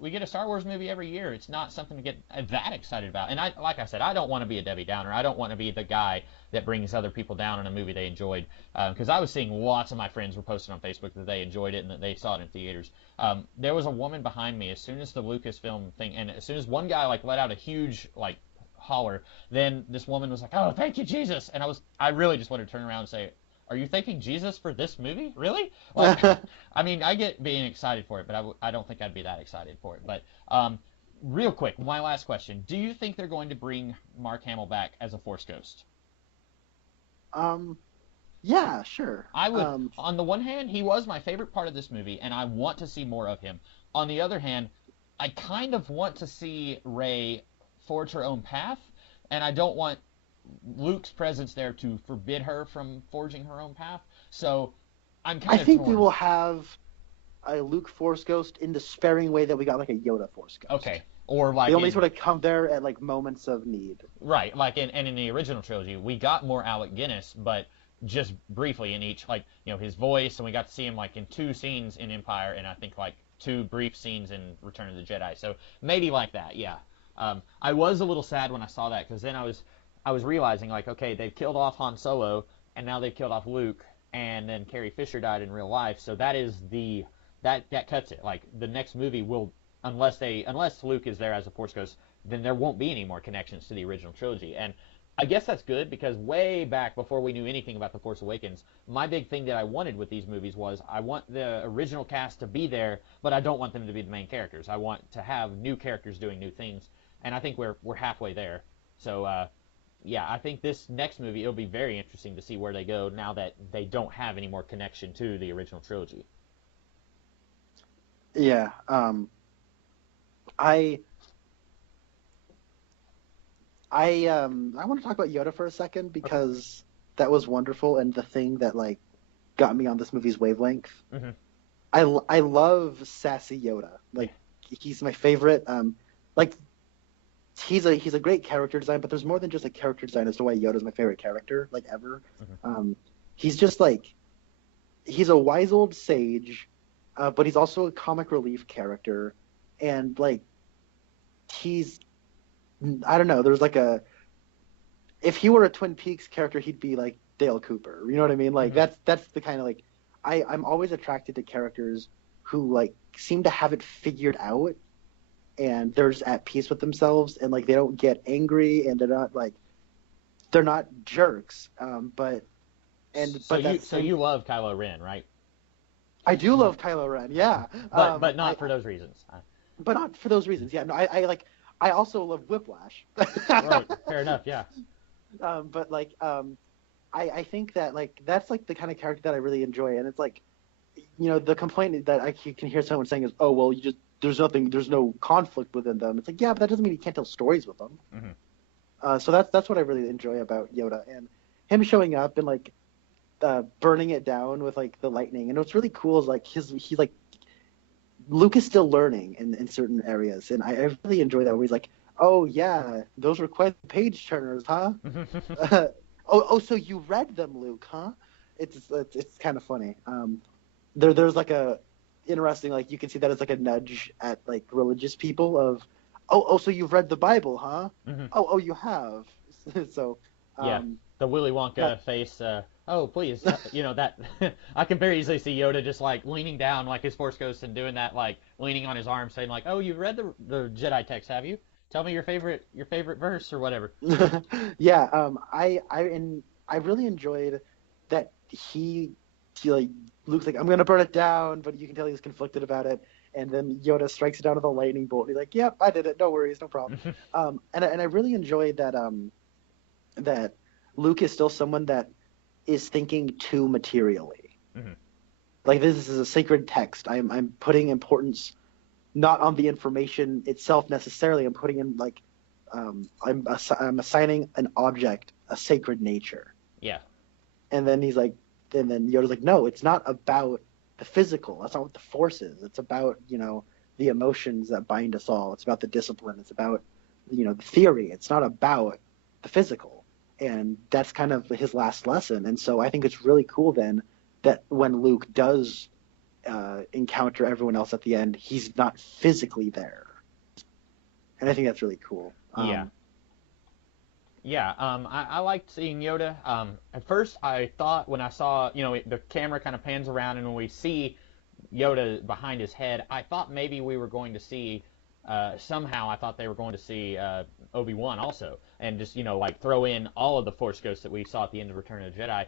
we get a Star Wars movie every year. It's not something to get that excited about. And like I said, I don't want to be a Debbie Downer. I don't want to be the guy that brings other people down in a movie they enjoyed. Because I was seeing lots of my friends were posting on Facebook that they enjoyed it and that they saw it in theaters. There was a woman behind me as soon as the Lucasfilm thing, and as soon as one guy like let out a huge like holler, then this woman was like, "Oh, thank you, Jesus!" And I really just wanted to turn around and say, "Are you thanking Jesus for this movie? Really?" Like, I mean, I get being excited for it, but I don't think I'd be that excited for it. But real quick, my last question. Do you think they're going to bring Mark Hamill back as a Force Ghost? Yeah, sure. I would. On the one hand, he was my favorite part of this movie, and I want to see more of him. On the other hand, I kind of want to see Rey forge her own path, and I don't want Luke's presence there to forbid her from forging her own path. So I'm kind of I think torn. we will have a Luke Force Ghost in the sparing way that we got like a Yoda Force Ghost. Okay. Or like they only sort of come there at like moments of need. Right. Like in the original trilogy, we got more Alec Guinness, but just briefly in each, like, you know, his voice, and we got to see him like in 2 scenes in Empire, and I think like 2 brief scenes in Return of the Jedi. So maybe like that, yeah. I was a little sad when I saw that, because then I was realizing, like, okay, they've killed off Han Solo, and now they've killed off Luke, and then Carrie Fisher died in real life, so that is that cuts it. Like, the next movie will, unless Luke is there as a Force Ghost, then there won't be any more connections to the original trilogy. And I guess that's good, because way back before we knew anything about The Force Awakens, my big thing that I wanted with these movies was I want the original cast to be there, but I don't want them to be the main characters. I want to have new characters doing new things, and I think we're halfway there. So, yeah, I think this next movie, it'll be very interesting to see where they go now that they don't have any more connection to the original trilogy. Yeah, I want to talk about Yoda for a second, because that was wonderful, and the thing that like got me on this movie's wavelength. Mm-hmm. I love sassy Yoda. Like, he's my favorite. Like, he's a great character design, but there's more than just a character design as to why Yoda's my favorite character, like, ever. Mm-hmm. He's just like, he's a wise old sage, but he's also a comic relief character, and like, I don't know, there's like if he were a Twin Peaks character, he'd be like Dale Cooper. You know what I mean? Like, mm-hmm. that's the kind of, like, I'm always attracted to characters who like seem to have it figured out, and they're just at peace with themselves, and like they don't get angry, and they're not jerks. So you love Kylo Ren, right? I do love Kylo Ren, yeah. But not for those reasons. But not for those reasons, yeah. No, I also love Whiplash. Right, fair enough, yeah. But like, I think that like that's like the kind of character that I really enjoy, and it's like, the complaint that I can hear someone saying is, oh well, there's no conflict within them. It's like, yeah, but that doesn't mean you can't tell stories with them. So that's what I really enjoy about Yoda, and him showing up and like burning it down with like the lightning. And what's really cool is like he like Luke is still learning in certain areas, and I really enjoy that where he's like, oh yeah, those were quite page turners, huh? So you read them, Luke, huh? It's kind of funny. There's like a interesting, like you can see that it's like a nudge at like religious people of, so you've read the Bible, huh? Oh you have. So Yeah, the Willy Wonka face. Oh, please, that I can very easily see Yoda just like leaning down like his Force Ghost and doing that, like leaning on his arm, saying like, "Oh, you've read the Jedi text, have you? Tell me your favorite verse or whatever." Yeah, I really enjoyed that he like Luke's like, I'm gonna burn it down, but you can tell he was conflicted about it. And then Yoda strikes it down with a lightning bolt. And he's like, "Yep, I did it. No worries, no problem." And I really enjoyed that that Luke is still someone that is thinking too materially. Like this is a sacred text. I'm putting importance not on the information itself necessarily. I'm putting in like I'm assigning an object a sacred nature. Yeah. And then Yoda's like, no, it's not about the physical. That's not what the Force is. It's about the emotions that bind us all. It's about the discipline. It's about the theory. It's not about the physical. And that's kind of his last lesson. And so I think it's really cool then that when Luke does encounter everyone else at the end, he's not physically there. And I think that's really cool. I liked seeing Yoda. At first, I thought when I saw, the camera kind of pans around and when we see Yoda behind his head, I thought maybe we were going to see, somehow I thought they were going to see Obi-Wan also, and just, like throw in all of the Force Ghosts that we saw at the end of Return of the Jedi.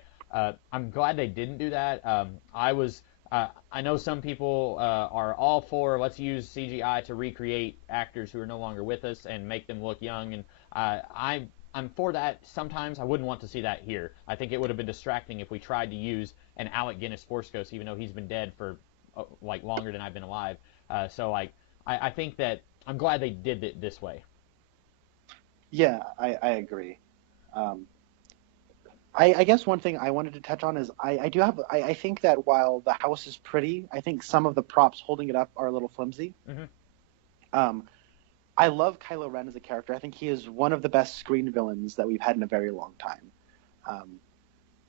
I'm glad they didn't do that. I know some people are all for let's use CGI to recreate actors who are no longer with us and make them look young, and I'm for that sometimes. I wouldn't want to see that here. I think it would have been distracting if we tried to use an Alec Guinness Force Ghost, even though he's been dead for like longer than I've been alive. I think that I'm glad they did it this way. Yeah, I agree. I guess one thing I wanted to touch on is I think that while the house is pretty, I think some of the props holding it up are a little flimsy. I love Kylo Ren as a character. I think he is one of the best screen villains that we've had in a very long time.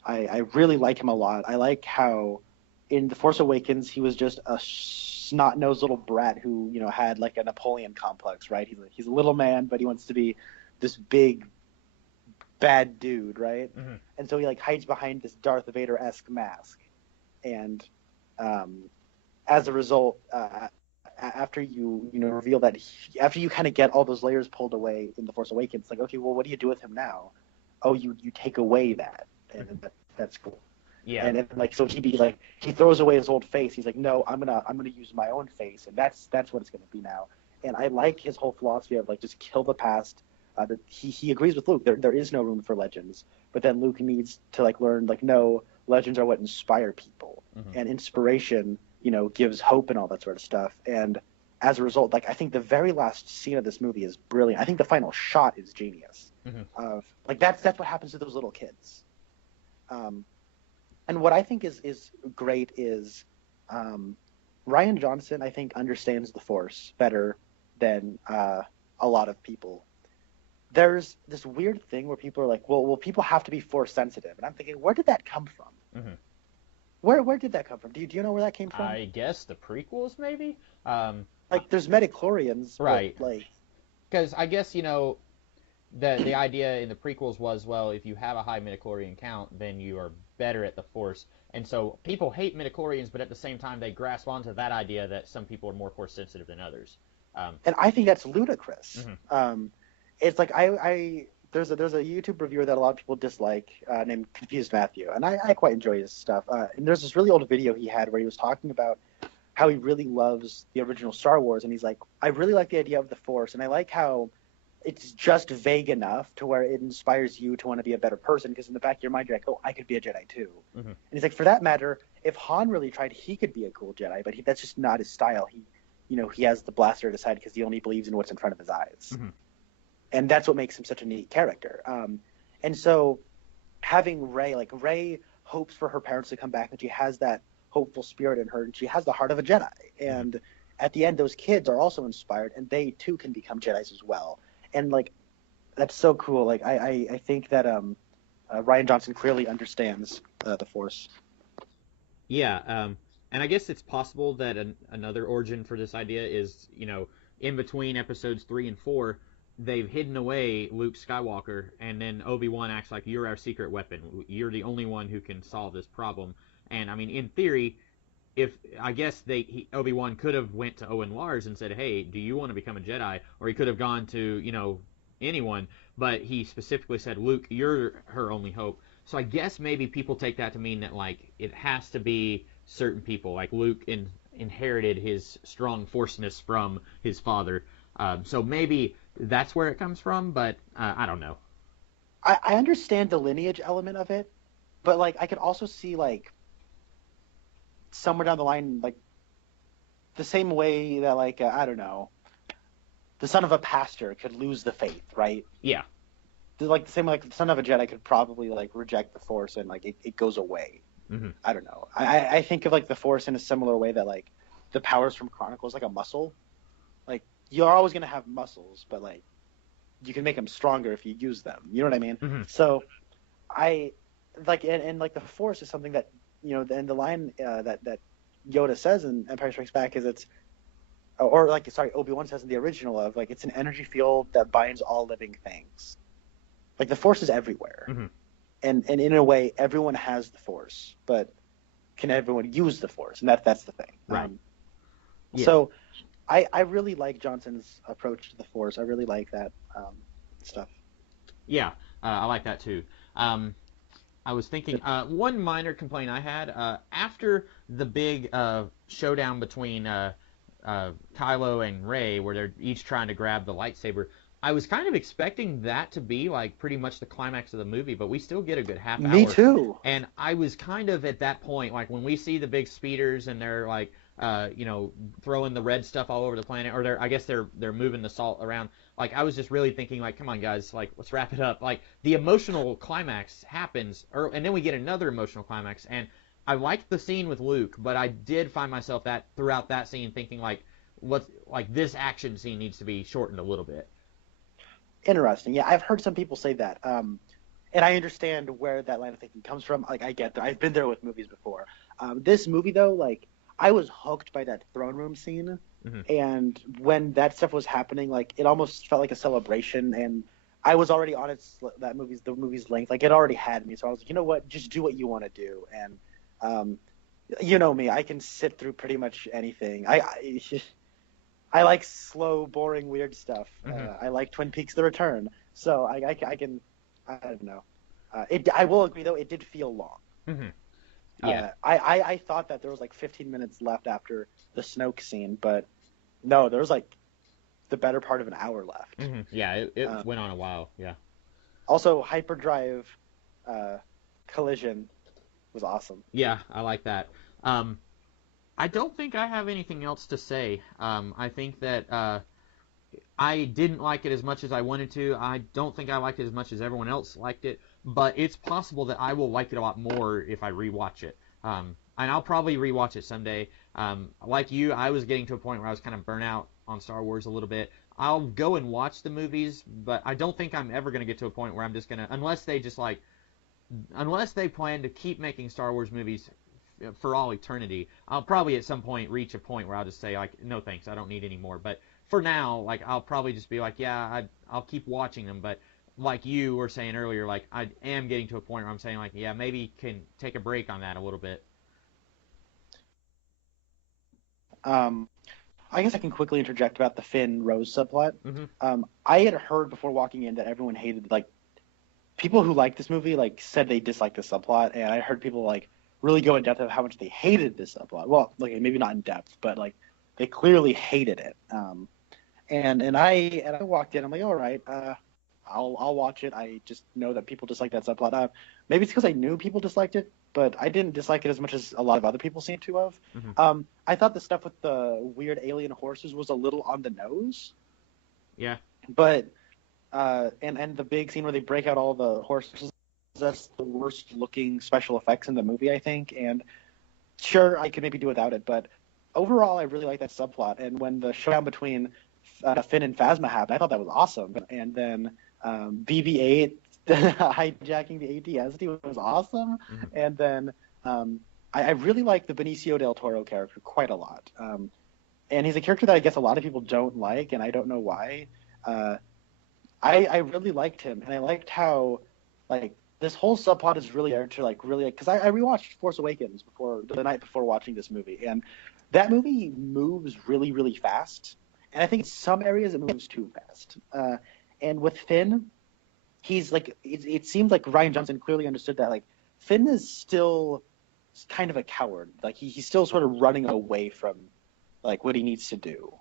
I really like him a lot. I like how in The Force Awakens he was just a snot-nosed little brat who had like a Napoleon complex, right? He's a little man, but he wants to be this big bad dude, right? And so he like hides behind this Darth Vader-esque mask, and as a result, after you reveal that after you kind of get all those layers pulled away in The Force Awakens, it's like, okay, well, what do you do with him now? Oh, you take away that, and that's cool. Yeah. And like, so he throws away his old face. He's like, no, I'm gonna use my own face, and that's what it's gonna be now. And I like his whole philosophy of like just kill the past. That he agrees with Luke. There is no room for legends, but then Luke needs to like learn like, no, legends are what inspire people, and inspiration gives hope and all that sort of stuff. And as a result, like I think the very last scene of this movie is brilliant. I think the final shot is genius. Like that's what happens to those little kids. And what I think is great is Rian Johnson, I think, understands the Force better than a lot of people. There's this weird thing where people are like, well, people have to be Force sensitive, and I'm thinking, where did that come from? Where did that come from? Do you know where that came from? I guess the prequels, maybe. Like there's midichlorians, right? Like, because I guess the idea in the prequels was, well, if you have a high midichlorian count, then you are better at the Force. And so people hate midichlorians, but at the same time they grasp onto that idea that some people are more Force sensitive than others. And I think that's ludicrous. It's like there's a YouTube reviewer that a lot of people dislike named Confused Matthew, and I quite enjoy his stuff. And there's this really old video he had where he was talking about how he really loves the original Star Wars, and he's like, I really like the idea of the Force, and I like how it's just vague enough to where it inspires you to want to be a better person, because in the back of your mind you're like, oh, I could be a Jedi too. Mm-hmm. And he's like, for that matter, if Han really tried, he could be a cool Jedi, but that's just not his style. He has the blaster aside because he only believes in what's in front of his eyes. Mm-hmm. And that's what makes him such a neat character. And so having Rey hopes for her parents to come back, and she has that hopeful spirit in her, and she has the heart of a Jedi. And at the end, those kids are also inspired, and they too can become Jedis as well. And like, that's so cool. Like, I think that Rian Johnson clearly understands the Force. Yeah, and I guess it's possible that another origin for this idea is, in between episodes 3 and 4, they've hidden away Luke Skywalker, and then Obi-Wan acts like, you're our secret weapon. You're the only one who can solve this problem. And I mean, in theory, Obi-Wan could have went to Owen Lars and said, hey, do you want to become a Jedi? Or he could have gone to, anyone, but he specifically said, Luke, you're her only hope. So I guess maybe people take that to mean that, like, it has to be certain people. Like, Luke inherited his strong forceness from his father. So maybe that's where it comes from, but I don't know. I understand the lineage element of it, but, like, I could also see, like, somewhere down the line, like, the same way that, like, I don't know, the son of a pastor could lose the faith, right? Yeah. Like, the same way, like, the son of a Jedi could probably, like, reject the Force and, like, it goes away. Mm-hmm. I don't know. I think of, like, the Force in a similar way that, like, the powers from Chronicles, like a muscle. Like, you're always going to have muscles, but, like, you can make them stronger if you use them. You know what I mean? Mm-hmm. So, like, the Force is something that, and the line that Yoda says in Empire Strikes Back is Obi-Wan says in the original of, like, it's an energy field that binds all living things. Like, the Force is everywhere. Mm-hmm. And in a way, everyone has the Force, but can everyone use the Force? And that's the thing. Right. Yeah. So I really like Johnson's approach to the Force. I really like that stuff. Yeah, I like that too. I was thinking, one minor complaint I had, after the big showdown between Kylo and Rey, where they're each trying to grab the lightsaber, I was kind of expecting that to be, like, pretty much the climax of the movie, but we still get a good half hour. Me too. And I was kind of at that point, like, when we see the big speeders and they're, like, throwing the red stuff all over the planet, or they're moving the salt around. Like, I was just really thinking, like, come on, guys, like, let's wrap it up. Like, the emotional climax happens, and then we get another emotional climax. And I liked the scene with Luke, but I did find myself throughout that scene thinking, like, this action scene needs to be shortened a little bit. Interesting. Yeah, I've heard some people say that. And I understand where that line of thinking comes from. Like, I get that. I've been there with movies before. This movie, though, like, I was hooked by that throne room scene. Mm-hmm. And when that stuff was happening, like, it almost felt like a celebration. And I was already on the movie's length. Like, it already had me. So I was like, you know what? Just do what you want to do. And you know me. I can sit through pretty much anything. I like slow, boring, weird stuff. Mm-hmm. I like Twin Peaks: The Return. So I can, I don't know. I will agree, though, it did feel long. Mm-hmm. Yeah. I thought that there was like 15 minutes left after the Snoke scene, but no, there was like the better part of an hour left. Mm-hmm. Yeah, it went on a while, yeah. Also, hyperdrive collision was awesome. Yeah, I like that. I don't think I have anything else to say. I think that I didn't like it as much as I wanted to. I don't think I liked it as much as everyone else liked it, but it's possible that I will like it a lot more if I rewatch it. And I'll probably rewatch it someday. Like you, I was getting to a point where I was kind of burnt out on Star Wars a little bit. I'll go and watch the movies, but I don't think I'm ever going to get to a point where I'm just going to, unless they plan to keep making Star Wars movies for all eternity, I'll probably at some point reach a point where I'll just say, like, no thanks, I don't need any more. But for now, like, I'll probably just be like, yeah, I'll keep watching them. But like you were saying earlier, like, I am getting to a point where I'm saying, like, yeah, maybe can take a break on that a little bit. I guess I can quickly interject about the Finn Rose subplot. Mm-hmm. I had heard before walking in that everyone hated, like, people who liked this movie, like, said they disliked the subplot, and I heard people, like, really go in depth of how much they hated this subplot. Well, like, maybe not in depth, but, like, they clearly hated it. And I walked in. I'm like, all right, I'll watch it. I just know that people dislike that subplot. Maybe it's because I knew people disliked it, but I didn't dislike it as much as a lot of other people seem to have. Mm-hmm. I thought the stuff with the weird alien horses was a little on the nose. Yeah. But and the big scene where they break out all the horses, that's the worst looking special effects in the movie, I think. And sure, I could maybe do without it, but overall, I really like that subplot. And when the showdown between Finn and Phasma happened, I thought that was awesome. And then BB-8 hijacking the AT-ST was awesome. Mm-hmm. And then I really like the Benicio del Toro character quite a lot. And he's a character that I guess a lot of people don't like, and I don't know why. I really liked him, and I liked how like this whole subplot is really there to like really because I rewatched Force Awakens the night before watching this movie, and that movie moves really really fast, and I think in some areas it moves too fast. And with Finn, he's like it seems like Rian Johnson clearly understood that like Finn is still kind of a coward, like he's still sort of running away from like what he needs to do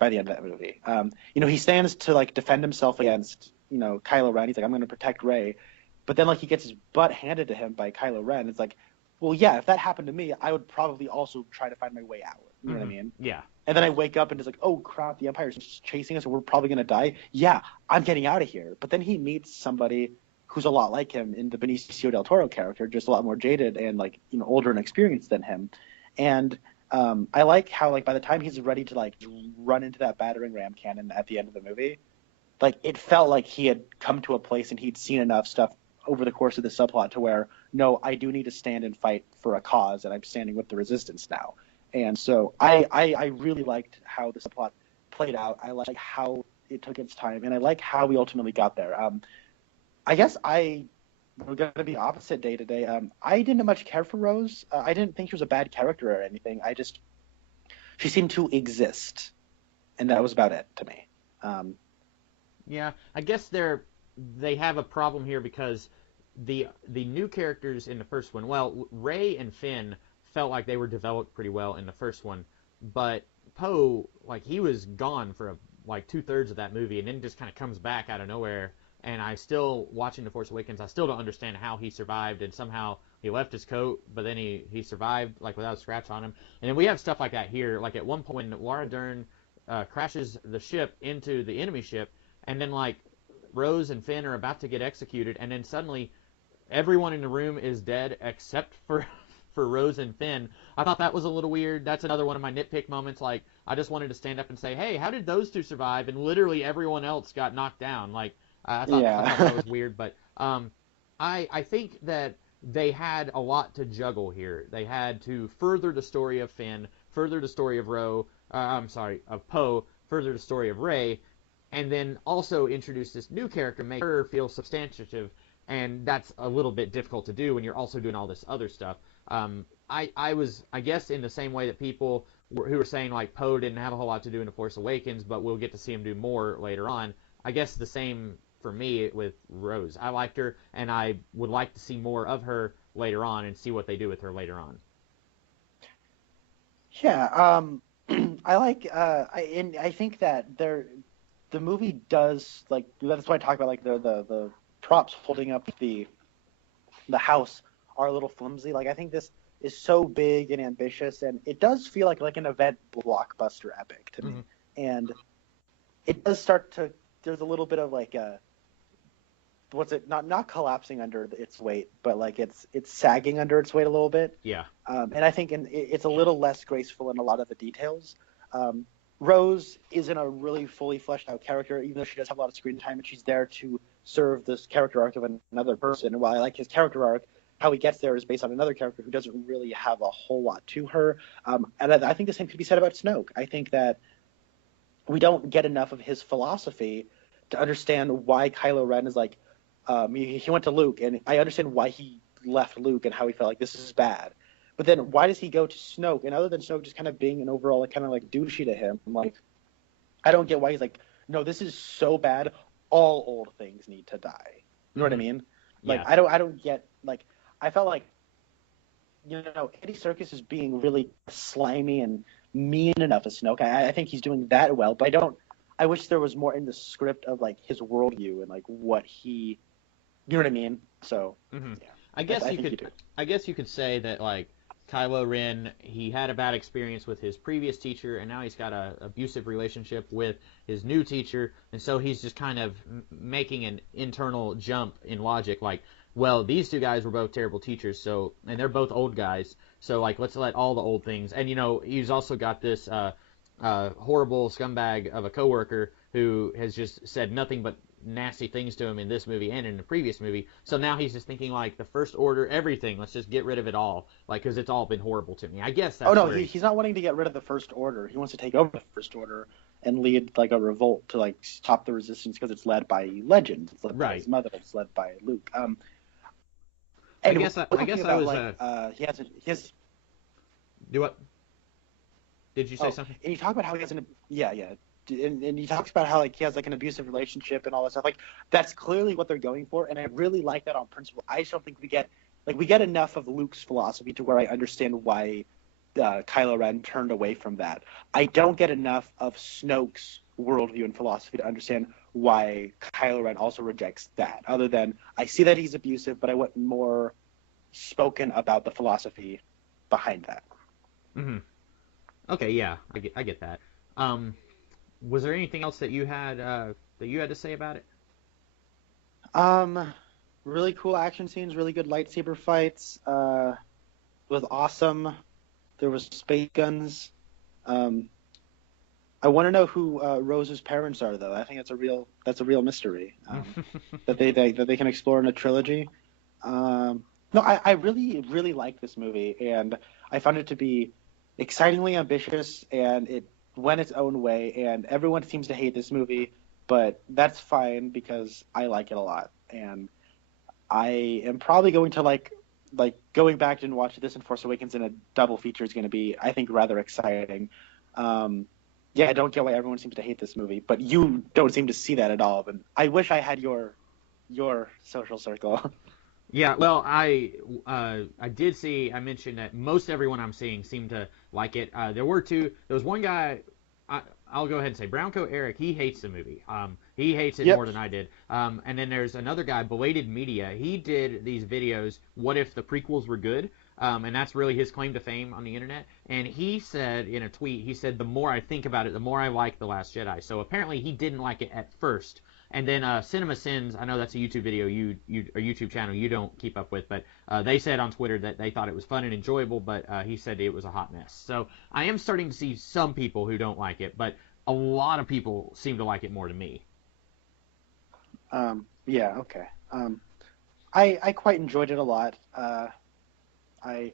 by the end of that movie. He stands to like defend himself against Kylo Ren. He's like, I'm going to protect Rey, but then like he gets his butt handed to him by Kylo Ren. It's like, well, yeah, if that happened to me, I would probably also try to find my way out. You know what I mean? Yeah. And then I wake up and it's like, oh crap, the Empire's just chasing us and we're probably going to die. Yeah, I'm getting out of here. But then he meets somebody who's a lot like him in the Benicio del Toro character, just a lot more jaded and like older and experienced than him. And I like how like by the time he's ready to like run into that battering ram cannon at the end of the movie, like it felt like he had come to a place and he'd seen enough stuff over the course of the subplot to where no, I do need to stand and fight for a cause, and I'm standing with the resistance now. And so I really liked how the subplot played out. I like how it took its time, and I like how we ultimately got there. I guess we're going to be opposite day today. I didn't much care for Rose. I didn't think she was a bad character or anything. She seemed to exist, and that was about it to me. Yeah, I guess they have a problem here because the new characters in the first one, well, Rey and Finn felt like they were developed pretty well in the first one, but Poe, like he was gone for like 2/3 of that movie, and then just kind of comes back out of nowhere. And I still, watching The Force Awakens, I still don't understand how he survived, and somehow he left his coat, but then he survived, like, without a scratch on him. And then we have stuff like that here, like, at one point when Laura Dern crashes the ship into the enemy ship, and then, like, Rose and Finn are about to get executed, and then suddenly everyone in the room is dead except for Rose and Finn. I thought that was a little weird. That's another one of my nitpick moments. Like, I just wanted to stand up and say, hey, how did those two survive? And literally everyone else got knocked down. Like, I thought that was weird, but I think that they had a lot to juggle here. They had to further the story of Finn, further the story of of Poe, further the story of Rey, and then also introduce this new character, make her feel substantive, and that's a little bit difficult to do when you're also doing all this other stuff. I was, I guess, in the same way that people who were saying like Poe didn't have a whole lot to do in The Force Awakens, but we'll get to see him do more later on. I guess the same for me with Rose. I liked her, and I would like to see more of her later on and see what they do with her later on. Yeah, I like. I think that the movie does like that's why I talk about like the props holding up the house are a little flimsy. Like I think this is so big and ambitious, and it does feel like an event blockbuster epic to me. And it does start to. There's a little bit of like a what's it not collapsing under its weight, but like it's sagging under its weight a little bit. Yeah. And I think it's a little less graceful in a lot of the details. Rose isn't a really fully fleshed out character, even though she does have a lot of screen time, and she's there to serve this character arc of another person. And while I like his character arc, how he gets there is based on another character who doesn't really have a whole lot to her. And I think the same could be said about Snoke. I think that we don't get enough of his philosophy to understand why Kylo Ren is like, he went to Luke, and I understand why he left Luke and how he felt like this is bad. But then why does he go to Snoke? And other than Snoke just kind of being an overall like, kind of like douchey to him, I'm like, I don't get why he's like, no, this is so bad. All old things need to die. You know what I mean? Like, yeah. I don't get, like, I felt like, Andy Serkis is being really slimy and mean enough to Snoke. I think he's doing that well, but I wish there was more in the script of like his worldview and like what he, you know what I mean? So Mm-hmm. yeah, I guess I you think could. do. I guess you could say that like Kylo Ren, he had a bad experience with his previous teacher, and now he's got a abusive relationship with his new teacher, and so he's just kind of making an internal jump in logic, like, well, these two guys were both terrible teachers, so, and they're both old guys, so like let's let all the old things, and he's also got this horrible scumbag of a coworker who has just said nothing but nasty things to him in this movie and in the previous movie. So now he's just thinking like the First Order, everything. Let's just get rid of it all, like because it's all been horrible to me. I guess that's. Oh no, he's not wanting to get rid of the First Order. He wants to take over the First Order and lead like a revolt to like stop the resistance because it's led by legends. It's led by his mother. It's led by Luke. I guess I was. He has. Do what? Did you say something? And you talk about how he has an and he talks about how like he has like an abusive relationship and all that stuff. Like that's clearly what they're going for, and I really like that on principle. I just don't think we get enough of Luke's philosophy to where I understand why Kylo Ren turned away from that. I don't get enough of Snoke's worldview and philosophy to understand why Kylo Ren also rejects that. Other than I see that he's abusive, but I want more spoken about the philosophy behind that. Mm-hmm. Okay, yeah, I get that. Was there anything else that you had to say about it? Really cool action scenes, really good lightsaber fights. It was awesome. There was space guns. I want to know who Rose's parents are, though. I think that's a real mystery that they can explore in a trilogy. No, I really really liked this movie, and I found it to be excitingly ambitious, and it went its own way, and everyone seems to hate this movie, but that's fine because I like it a lot, and I am probably going to like going back and watch this and Force Awakens in a double feature is going to be, I think, rather exciting. Yeah, I don't get why everyone seems to hate this movie, but you don't seem to see that at all. But I wish I had your social circle. Yeah, well, I did see. I mentioned that most everyone I'm seeing seemed to like it. There was one guy. I'll go ahead and say Brown Coat Eric. He hates the movie. He hates it more than I did. And then there's another guy, Belated Media. He did these videos. What if the prequels were good? And that's really his claim to fame on the internet. And he said in a tweet, he said, the more I think about it, the more I like The Last Jedi. So apparently he didn't like it at first. And then Cinema Sins, I know that's a YouTube video, a YouTube channel you don't keep up with, but they said on Twitter that they thought it was fun and enjoyable, but he said it was a hot mess. So I am starting to see some people who don't like it, but a lot of people seem to like it more than me. Yeah, okay. I quite enjoyed it a lot. There's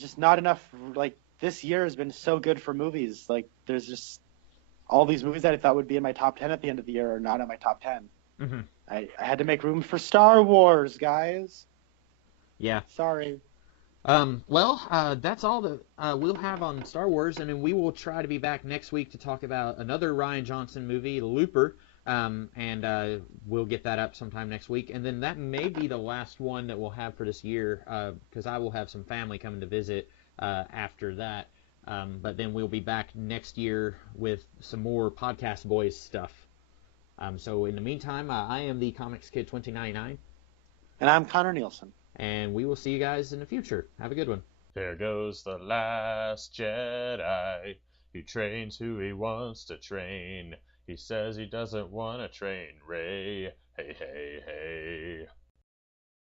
just not enough, like, this year has been so good for movies. Like, there's just all these movies that I thought would be in my top 10 at the end of the year are not in my top 10. Mm-hmm. I had to make room for Star Wars, guys. Yeah. Sorry. That's all that we'll have on Star Wars, and then we will try to be back next week to talk about another Rian Johnson movie, Looper, and we'll get that up sometime next week. And then that may be the last one that we'll have for this year, because I will have some family coming to visit after that. But then we'll be back next year with some more Podcast Boys stuff. So in the meantime, I am the Comics Kid 2099. And I'm Connor Nielsen. And we will see you guys in the future. Have a good one. There goes the last Jedi. He trains who he wants to train. He says he doesn't want to train Rey. Hey, hey,